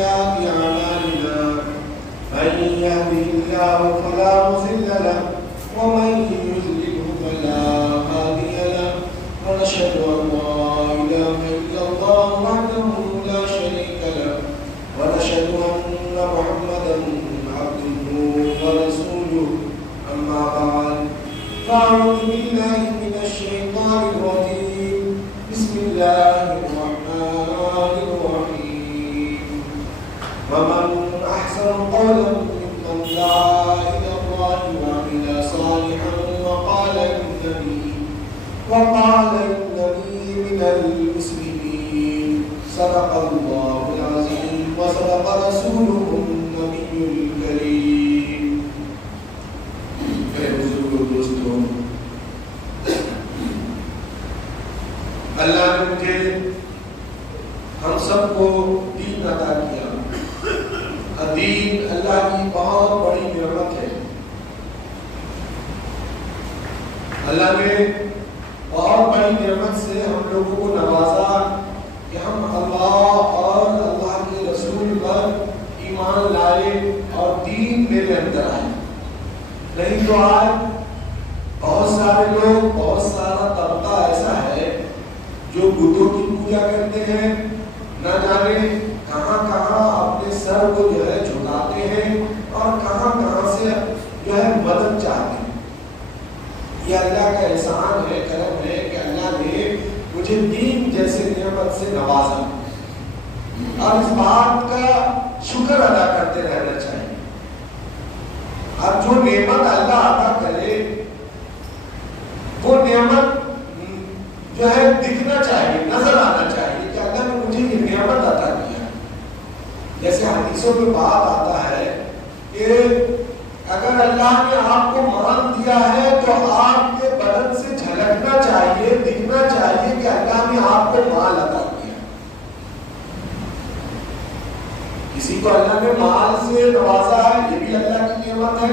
سيئات أعمالنا من يهده الله فلا مضل له ومن يضلله فلا هادي له ونشهد أن لا إله إلا الله وحده لا شريك له ونشهد أن محمدا عبده ورسوله أما بعد فأعوذ بالله من الشيطان الرجيم بسم الله الرحمن الرحيم ومن أحسن قولا ممن دعا إلى الله وعمل صالحا وقال إنني من المسلمين صدق الله العظيم وصدق رسوله النبي الكريم. میرے بزرگ دوستوں، اللہ نے مجھے ہم سب کو دین عطا کیا. دین اللہ کی بہت بڑی نعمت ہے. اللہ نے بہت بڑی نعمت سے ہم لوگوں کو نوازا کہ ہم اللہ اور اللہ کے رسول پر ایمان لائے اور دین میرے اندر آئے. نہیں تو آج بہت سارے لوگ، بہت سارا طبقہ ایسا ہے جو بتوں کی پوجا کرتے ہیں، نہ جانے کہاں کہاں اپنے سر کو جو ہے جھکاتے ہیں اور کہاں کہاں سے جو ہے مدد چاہتے ہیں. یہ اللہ کا احسان ہے، کرم ہے کہ اللہ نے مجھے دین جیسے نعمت سے نوازا اور اس بات کا شکر ادا کرتے رہنا چاہیے. اب جو نعمت اللہ عطا کرے وہ نعمت جو ہے دکھنا چاہیے، نظر آنا چاہیے کہ اللہ نے مجھے یہ نعمت عطا کیا. جیسے حدیثوں میں بات آتا ہے کہ اگر اللہ نے آپ کو مال دیا ہے تو آپ کے بدن سے جھلکنا چاہیے، دکھنا چاہیے کہ اللہ نے آپ کو مال عطا کیا. کسی کو اللہ نے مال سے نوازا ہے، یہ بھی اللہ کی نعمت ہے،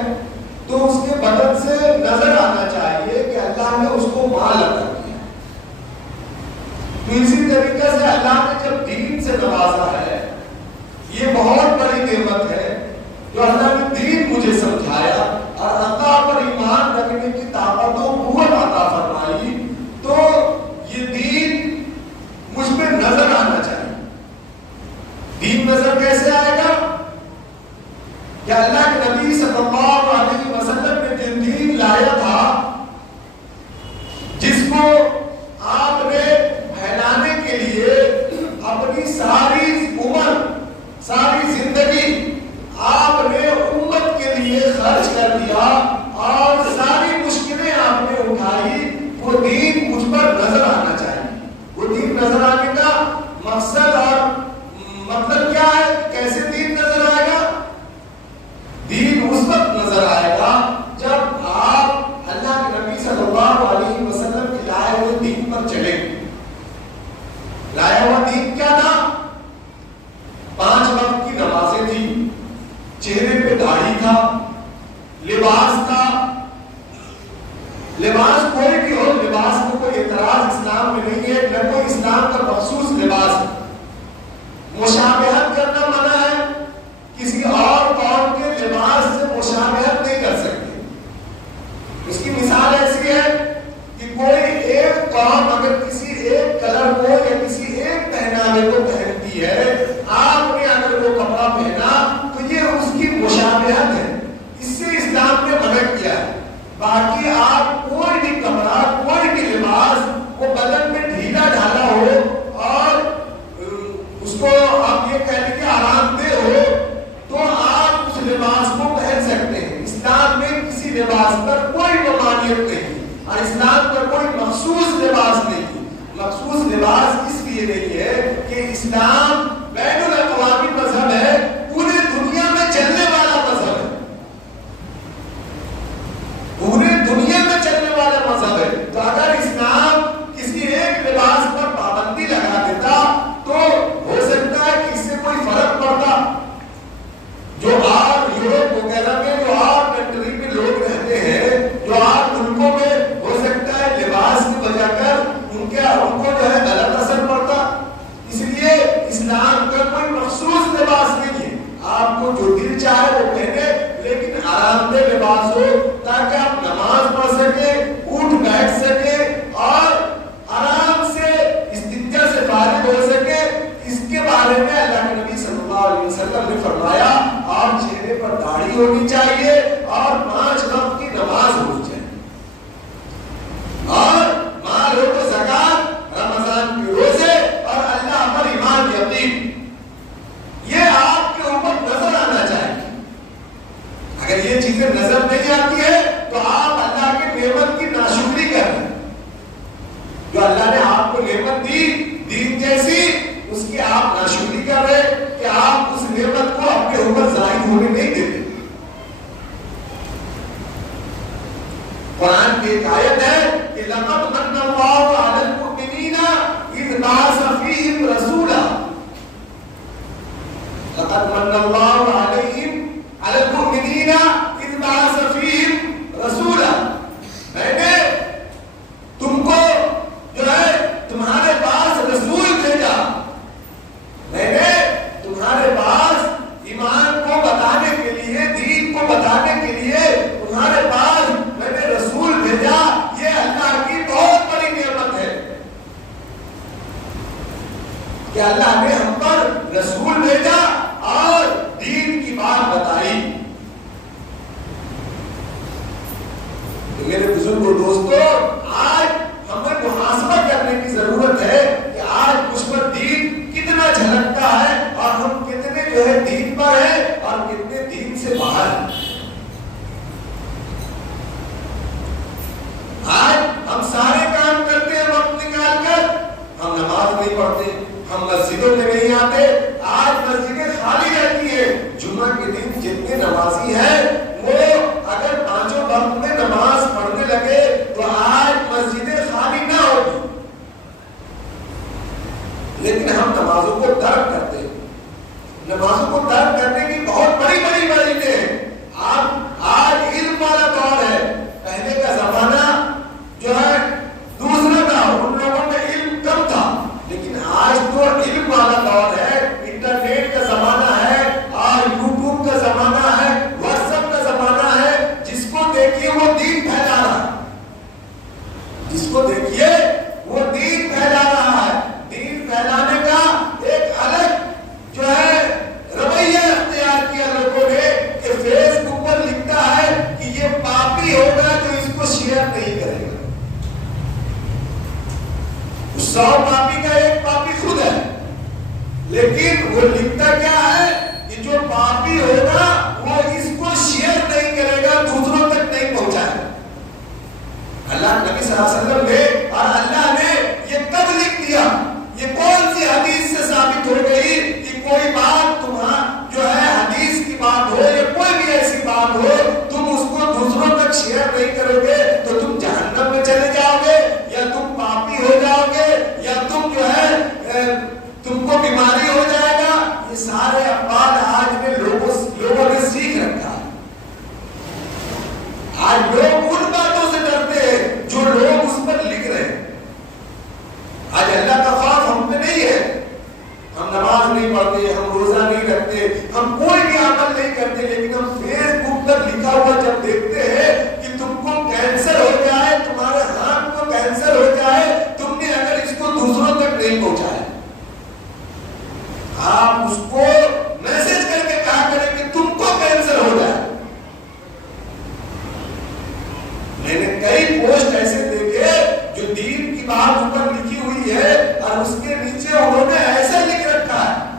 تو اس کے بدن سے نظر آنا چاہیے کہ اللہ نے اس کو مال عطا کیا. تو اسی طریقے سے اللہ نے جب دین سے نوازا ہے، یہ بہت بڑی نعمت ہے جو اللہ نے دین مجھے سمجھایا اور اللہ پر ایمان رکھنے کی طاقت و قوت عطا فرمائی. تو یہ دین مجھ پہ نظر آنا چاہیے. دین نظر کیسے آئے گا؟ کہ اللہ کے نبی صلی اللہ علیہ وسلم نے جو دین لایا تھا، جس کو آپ نے پھیلانے کے لیے اپنی ساری عمر، ساری زندگی آپ نے امت کے لیے خرچ کر دیا اور ساری مشکلیں آپ نے اٹھائی، وہ دین مجھ پر نظر آنا چاہیے. وہ دین نظر آنے کا مقصد اور مطلب کیا ہے؟ کیسے دین نظر آئے گا؟ دین اس وقت آپ کو جو دل چاہے وہ پہنے، لیکن آرام دہ لباس ہو تاکہ آپ نماز پڑھ سکیں، اٹھ بیٹھ سکیں اور آرام سے استنجا سے فارغ ہو سکے۔ اس کے بارے میں اللہ کے نبی صلی اللہ علیہ وسلم نے فرمایا آپ چہرے پر داڑھی ہونی چاہیے اور 5 وقت کی نماز ہونی چاہیے، اور مال ہو تو زکات، رمضان کے روزے اور اللہ پر ایمان یقین، یہ آپ کے اوپر نظر آنا چاہیے۔ اگر یہ چیزیں نظر نہیں آتی ہے تو آپ اللہ کے نعمت کی ناشکری کر رہے ہیں۔ جو اللہ نے آپ کو نعمت دی دین جیسی، اس کی آپ ناشکری کر رہے کہ آپ اس نعمت کو اپنے اوپر ظاہر ہونے نہیں دیتے۔ قرآن کی ایک آیت ہے کہ لقد من اللہ علی المؤمنین اذ بعث فیہم رسولا، لقد من اللہ علیہم علی المؤمنین اذ بعث فیہم رسولا، میں نے تم کو جو ہے تمہارے پاس رسول بھیجا، میں نے تمہارے پاس ایمان کو بتانے کے لیے، دین کو بتانے کے لیے تمہارے پاس میں نے رسول بھیجا۔ یہ اللہ کی بہت بڑی نعمت ہے کہ اللہ نے ہم پر رسول بھیجا اور دین کی بات بتائی۔ میرے بزرگوں دوستو، آج ہمیں محاسبہ کرنے کی ضرورت ہے کہ آج مجھ پر دین کتنا جھلکتا ہے اور ہم کتنے جو ہے دین پر ہیں اور کتنے دین سے باہر ہیں۔ آج ہم سارے کام کرتے ہیں وقت نکال کر، ہم نماز نہیں پڑھتے، ہم مسجدوں میں نہیں آتے، آج مسجدیں خالی رہتی ہیں۔ جمعہ کے دن جتنے نمازی ہیں وہ اگر 5 وقت میں نماز پڑھنے لگے تو آج مسجدیں خالی نہ ہوتی، لیکن ہم نمازوں کو ترک کرتے ہیں۔ نمازوں کو ترک کرنے کی بہت بڑی بڑی وجہیں ہیں۔ آج علم والا دور ہے، پہلے کا زمانہ جو ہے دوسرا تھا، ان لوگوں میں علم کم تھا، لیکن آج تو علم والا دور ہے، انٹرنیٹ کا زمانہ ہے اور یوٹیوب کا زمانہ ہے، واٹس ایپ کا زمانہ ہے۔ جس کو دیکھیے وہ دین پھیلا رہا ہے، جس کو دیکھیے وہ دین پھیلا رہا ہے۔ دین پھیلانے کا ایک الگ جو ہے رویہ اختیار کیا لوگوں نے کہ فیس بک پر لکھتا ہے کہ یہ پاپی ہوگا جو اس کو شیئر نہیں کرے گا۔ 100 پاپی کا ایک پاپی خود ہے، لیکن وہ لکھتا کیا ہے کہ جو پاپی ہوگا وہ اس کو شیئر نہیں کرے گا، دوسروں تک نہیں پہنچائے گا۔ اللہ نبی صلی اللہ علیہ وسلم نے اور اللہ نے یہ کب لکھ دیا؟ یہ کون سی حدیث سے ثابت ہو گئی کہ کوئی بات تمہارا جو ہے حدیث کی بات ہو یا کوئی بھی ایسی بات ہو، تم اس کو دوسروں تک شیئر نہیں کرو گے تو تم جہنم میں چلے جاؤ گے، یا تم پاپی ہو جاؤ گے، یا تم جو ہے تم کو بیماری ہو جائے گا۔ یہ سارے اقوال آج میں لوگوں نے سیکھ رکھا ہے۔ آج لوگ ان باتوں سے ڈرتے ہیں جو لوگ اس پر لکھ رہے ہیں۔ آج اللہ کا خوف ہم پہ نہیں ہے، ہم نماز نہیں پڑھتے، ہم روزہ نہیں رکھتے، ہم کوئی بھی عمل نہیں کرتے، لیکن ہم فیس بک پر لکھا ہوا جب دیکھتے ہیں کہ تم کو کینسر ہو جائے، تمہارے ہاتھ کو کینسر ہو جائے، تم نے اگر اس کو دوسروں تک نہیں پہنچایا، آپ اس کو میسج کر کے کہا کریں کہ تم کو کینسر ہو جائے۔ میں نے کئی پوسٹ ایسے دیکھے جو دین کی بات اوپر لکھی ہوئی ہے اور اس کے نیچے انہوں نے ایسا لکھ رکھا ہے۔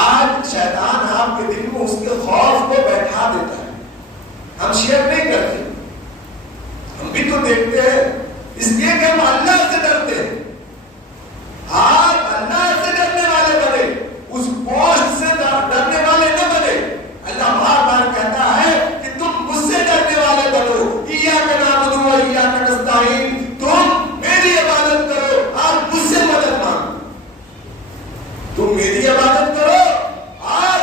آج شیطان آپ کے دل میں اس کے خوف کو بیٹھا دیتا ہے۔ ہم شیئر نہیں کرتے، ہم بھی تو دیکھتے ہیں، اس لیے کہ ہم اللہ سے ڈرتے ہیں۔ آپ اللہ سے ڈرنے والے بنے، اس پوسٹ سے ڈرنے والے نہ بنے۔ اللہ بار بار کہتا ہے کہ تم مجھ سے ڈرنے والے بنو، ایاک نعبد و ایاک نستعین، تم میری عبادت کرو اور مجھ سے مدد مانگو۔ تم میری عبادت کرو اور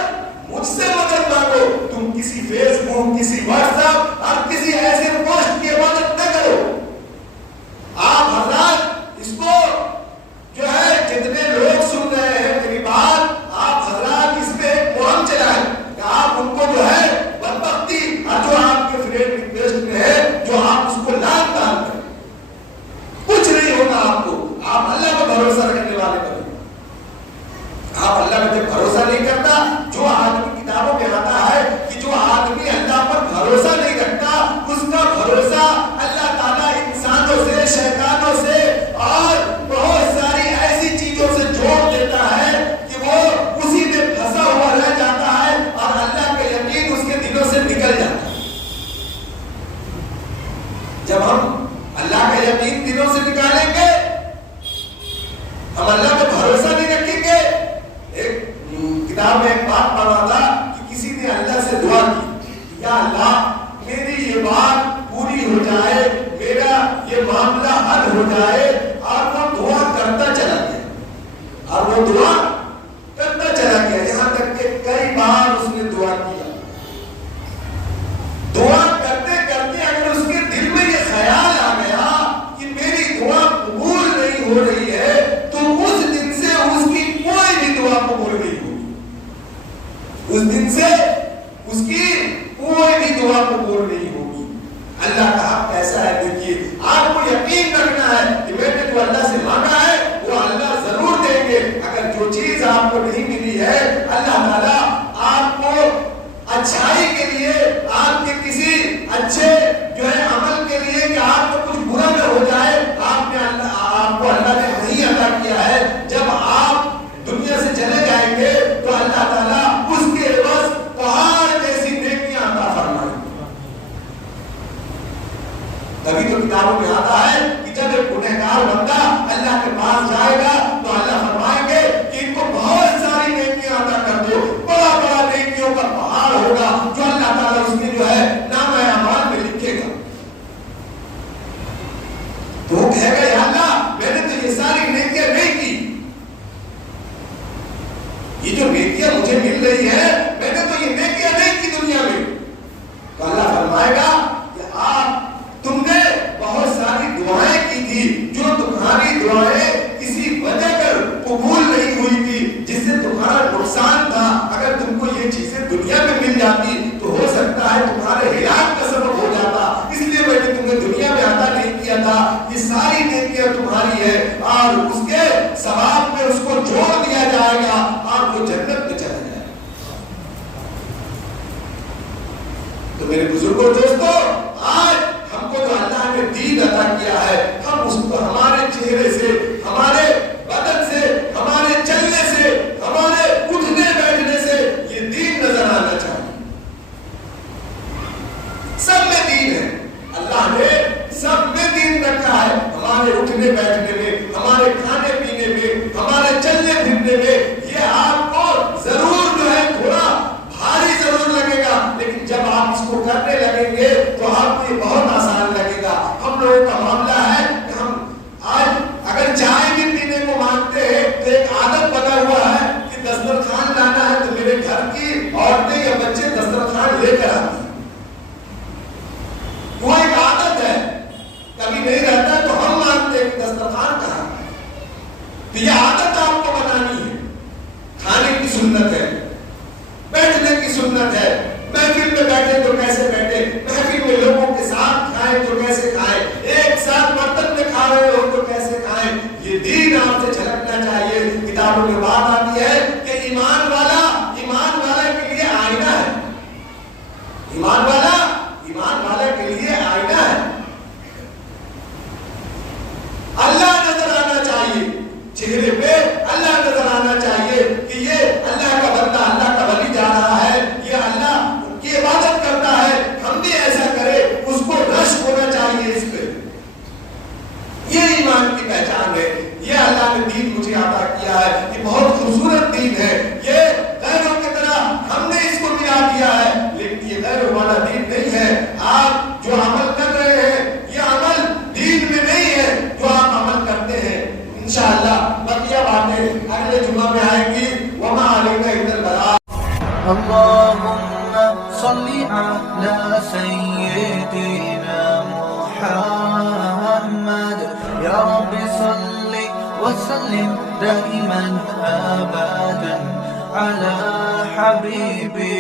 مجھ سے مدد مانگو، تم کسی فیس بک، کسی واٹس ایپ اور کسی ایسے پوسٹ کی عبادت نہ کرو۔ آپ حضرات اس کو جو ہے جتنے لوگ سن رہے ہیں میری بات، آپ حضرات آپ اللہ پہ بھروسہ نہیں کرتا. جو آدمی کتابوں میں آتا ہے کہ جو آدمی اللہ پر بھروسہ نہیں رکھتا اس کا بھروسہ اللہ تعالیٰ انسانوں سے, شیطانوں سے اور بہت ساری ایسی چیزوں سے جوڑ دیتا ہے کہ وہ اسی میں پھنسا ہوا رہ جاتا ہے اور اللہ کا یقین اس کے دلوں سے نکل جاتا ہے. جب ہم اللہ کا یقین دلوں سے نکالیں گے, ہم اللہ پہ بھروسہ نہیں رکھیں گے. ایک کتاب میں ایک بات پڑھا تھا کہ کسی نے اللہ سے دعا کی, یا اللہ میری یہ بات پوری ہو جائے, میرا یہ معاملہ حل ہو جائے, اور وہ دعا کرتا چلا گیا, اور وہ دعا کرتا چلا گیا, یہاں تک کہ کئی بار اس نے دعا کیا. دعا کرتے کرتے اگر اس کے دل میں یہ خیال آ گیا کہ میری دعا قبول نہیں ہو رہی ہے, تو اس دن سے اس کی کوئی بھی دعا قبول نہیں ہوگی. اس دن سے اس کی کوئی بھی دعا قبول نہیں ہوگی. اللہ کا حق ایسا ہے, دیکھیے آپ کو یقین رکھنا ہے کہ میں نے جو اللہ سے مانگا ہے وہ اللہ ضرور دیں گے. اگر جو چیز آپ کو نہیں ملی ہے, اللہ تعالیٰ آپ کو اچھائی کے لیے, آپ کے کسی اچھے جو ہے عمل کے لیے کہ آپ کو کچھ برا نہ ہو جائے, آپ کو اللہ نے نہیں عطا کیا ہے. جب آپ دنیا سے چلے جائیں گے تو اللہ تعالیٰ اس کے عوض پہاڑ جیسی نیکیاں عطا فرمائیں گے. تبھی تو کتابوں میں آتا ہے کہ جب ایک گنہگار بندہ اللہ کے پاس جائے گا تو اللہ فرمائیں گے کہ ان کو بہت ساری نیکیاں عطا کر دو. بڑا بڑا نیکیوں کا پہاڑ ہوگا جو اللہ تعالیٰ اس کے جو ہے نام اعمال میں لکھے گا. تو وہ کہے گا یا اللہ میں نے تو یہ ساری نیکیاں نہیں کی, یہ جو نیکیاں مجھے مل رہی ہے میں نے تو یہ نیکیاں نہیں کی دنیا میں. تو اللہ فرمائے گا کہ تم نے بہت ساری دعائیں کی تھی, جو تمہاری دعائیں کسی وجہ کر قبول نہیں ہوئی تھی, جس سے تمہارا نقصان تھا. اگر تم کو یہ چیزیں دنیا میں مل جاتی تو ہو سکتا ہے تمہارے ہلاک کا سبب ہو جاتا, اس لیے میں نے تمہیں دنیا میں عطا نہیں کیا تھا. یہ ساری نیکیاں تمہاری ہے, اور اس کے ثواب میں اس کو جوڑ دیا جائے گا اور وہ جنت میں چلا جائے گا. تو میرے بزرگوں دوستوں, آج ہم کو تو اللہ نے دین عطا کیا ہے, ہم اس کو ہمارے چہرے سے, ہمارے بدن سے, ہمارے چلنے سے, ہمارے اٹھنے بیٹھنے سے یہ دین نظر آنا چاہیے. سب میں دین ہے, اللہ نے سب میں دین رکھا ہے. ہمارے اٹھنے بیٹھنے میں, ہمارے کھانے پینے میں, ہمارے چلنے پھرنے میں, یہ آپ کو ضرور جو ہے تھوڑا بھاری ضرور لگے گا, لیکن جب آپ اس کو کرنے لگیں گے تو آپ کو یہ بہت آسان لگے گا. ہم لوگوں کا معاملہ ہے کہ ہم آج اگر چائے بھی پینے کو مانگتے ہیں تو ایک عادت بنا ہوا ہے کہ دسترخوان لانا ہے تو میرے گھر کی عورتیں یا بچے دسترخوان لے کر آتے ہیں. وہ ایک عادت ہے, کبھی نہیں رہتا تو ہم مانتے ہیں کہ دسترخوان کہاں ہے. تو یہ عادت آپ کو بنانی ہے. کھانے کی سنت ہے, بیٹھنے کی سنت ہے, محفل میں بیٹھے تو کیسے بیٹھے, محفل میں لوگوں کے ساتھ کھائیں تو کیسے کھائیں, ایک ساتھ برتن میں کھا رہے ہو تو کیسے کھائیں. یہ دین آپ سے جھلکنا چاہیے. کتابوں میں بات آتی ہے کہ ایمان والا کے لیے آئینہ ہے. ایمان والا کے لیے آئینہ ہے. اللہ نظر آنا چاہیے, چہرے پہ اللہ نظر آنا چاہیے کہ یہ اللہ کا بندہ, اللہ کا ولی جا رہا ہے, یہ اللہ کی عبادت کرتا ہے, ہم بھی ایسا کریں, اس کو رشک ہونا چاہیے اس پہ. یہ ایمان کی پہچان ہے. یہ اللہ نے دین مجھے عطا کیا ہے, یہ بہت خوبصورت دین ہے. یہ غیروں کی طرح ہم نے اس کو ملا دیا ہے, لیکن یہ غیروں والا دین نہیں ہے. آپ جو عمل کر رہے ہیں یہ عمل دین میں نہیں ہے جو آپ عمل کرتے ہیں. انشاءاللہ بقیہ باتیں اگلے جمعہ میں آئیں گی. وما علینا الا البلاغ. اللهم صل على سيدنا محمد يا رب صل وسلم دائما أبدا على حبيبي